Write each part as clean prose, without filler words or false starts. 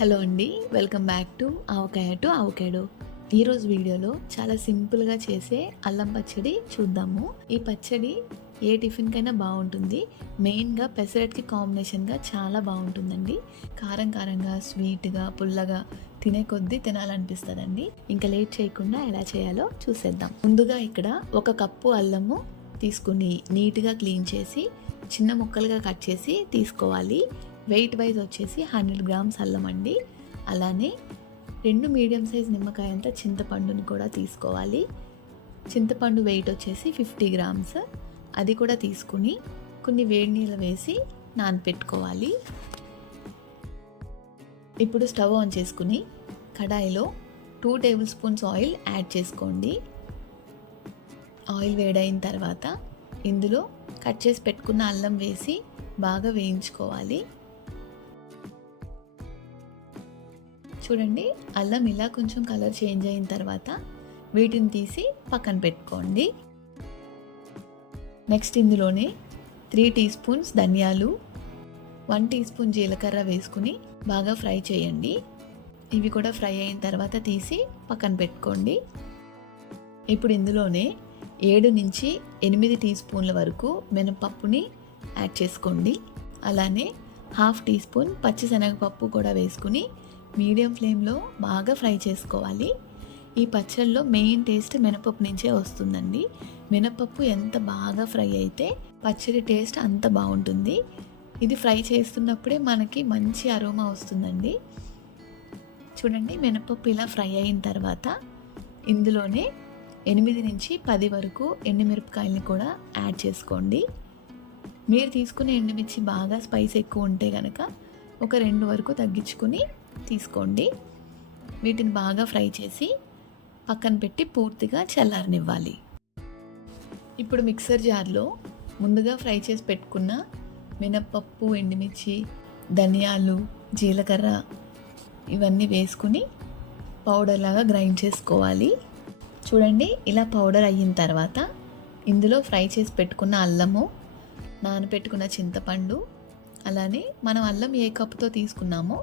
Hello అండి, welcome back to avocado. ఈరోజు వీడియోలో చాలా సింపుల్గా చేసే అల్లం పచ్చడి చూద్దాము. ఈ పచ్చడి ఏ టిఫిన్కైనా బాగుంటుంది. మెయిన్గా పెసరట్కి కాంబినేషన్గా చాలా బాగుంటుందండి. కారం కారంగా, స్వీట్గా, పుల్లగా తినే కొద్దీ తినాలనిపిస్తుందండి. ఇంకా లేట్ చేయకుండా ఎలా చేయాలో చూసేద్దాం. ముందుగా ఇక్కడ 1 కప్పు అల్లము తీసుకుని నీట్గా క్లీన్ చేసి చిన్న ముక్కలుగా కట్ చేసి తీసుకోవాలి. వెయిట్ వైజ్ వచ్చేసి 100 గ్రామ్స్ అల్లం అండి. అలానే 2 మీడియం సైజ్ నిమ్మకాయంత చింతపండుని కూడా తీసుకోవాలి. చింతపండు వెయిట్ వచ్చేసి 50 గ్రామ్స్. అది కూడా తీసుకుని కొన్ని వేడి నీళ్ళు వేసి నానపెట్టుకోవాలి. ఇప్పుడు స్టవ్ ఆన్ చేసుకుని కడాయిలో 2 టేబుల్ స్పూన్స్ ఆయిల్ యాడ్ చేసుకోండి. ఆయిల్ వేడైన తర్వాత ఇందులో కట్ చేసి పెట్టుకున్న అల్లం వేసి బాగా వేయించుకోవాలి. చూడండి, అల్లం ఇలా కొంచెం కలర్ చేంజ్ అయిన తర్వాత వీటిని తీసి పక్కన పెట్టుకోండి. నెక్స్ట్ ఇందులోనే 3 టీ స్పూన్స్ ధనియాలు, 1 టీ స్పూన్ జీలకర్ర వేసుకుని బాగా ఫ్రై చేయండి. ఇవి కూడా ఫ్రై అయిన తర్వాత తీసి పక్కన పెట్టుకోండి. ఇప్పుడు ఇందులోనే 7 నుంచి 8 టీ స్పూన్ల వరకు మినపప్పుని యాడ్ చేసుకోండి. అలానే 1/2 టీ స్పూన్ పచ్చిశనగపప్పు కూడా వేసుకుని మీడియం ఫ్లేమ్లో బాగా ఫ్రై చేసుకోవాలి. ఈ పచ్చళ్ళలో మెయిన్ టేస్ట్ మినపప్పు నుంచే వస్తుందండి. మినపప్పు ఎంత బాగా ఫ్రై అయితే పచ్చడి టేస్ట్ అంత బాగుంటుంది. ఇది ఫ్రై చేస్తున్నప్పుడే మనకి మంచి అరోమా వస్తుందండి. చూడండి, మినపప్పు ఇలా ఫ్రై అయిన తర్వాత ఇందులోనే 8 నుంచి 10 వరకు ఎండుమిరపకాయలని కూడా యాడ్ చేసుకోండి. మీరు తీసుకునే ఎండుమిర్చి బాగా స్పైస్ ఎక్కువ ఉంటే కనుక ఒక 2 వరకు తగ్గించుకుని తీసుకోండి. వీటిని బాగా ఫ్రై చేసి పక్కన పెట్టి పూర్తిగా చల్లారనివ్వాలి. ఇప్పుడు మిక్సర్ జార్లో ముందుగా ఫ్రై చేసి పెట్టుకున్న మినప్పప్పు, ఎండుమిర్చి, ధనియాలు, జీలకర్ర ఇవన్నీ వేసుకుని పౌడర్ లాగా గ్రైండ్ చేసుకోవాలి. చూడండి, ఇలా పౌడర్ అయిన తర్వాత ఇందులో ఫ్రై చేసి పెట్టుకున్న అల్లము, నానబెట్టుకున్న చింతపండు, అలానే మనం అల్లం ఏ కప్పుతో తీసుకున్నామో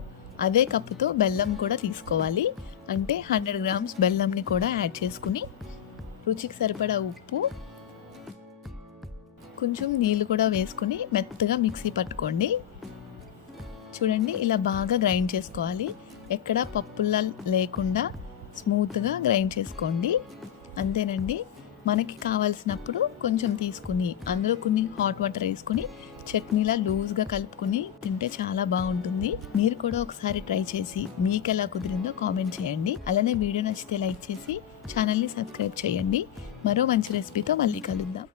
అదే కప్పుతో బెల్లం కూడా తీసుకోవాలి. అంటే 100 గ్రామ్స్ బెల్లంని కూడా యాడ్ చేసుకుని రుచికి సరిపడా ఉప్పు, కొంచెం నీళ్ళు కూడా వేసుకుని మెత్తగా మిక్సీ పట్టుకోండి. చూడండి, ఇలా బాగా గ్రైండ్ చేసుకోవాలి. ఎక్కడ పప్పుల్లా లేకుండా స్మూత్గా గ్రైండ్ చేసుకోండి. అంతేనండి. మనకి కావాల్సినప్పుడు కొంచెం తీసుకుని అందులో కొన్ని హాట్ వాటర్ వేసుకుని చట్నీలా లూజ్గా కలుపుకుని తింటే చాలా బాగుంటుంది. మీరు కూడా ఒకసారి ట్రై చేసి మీకు ఎలా కుదిరిందో కామెంట్ చేయండి. అలానే వీడియో నచ్చితే లైక్ చేసి ఛానల్ని సబ్స్క్రైబ్ చేయండి. మరో మంచి రెసిపీతో మళ్ళీ కలుద్దాం.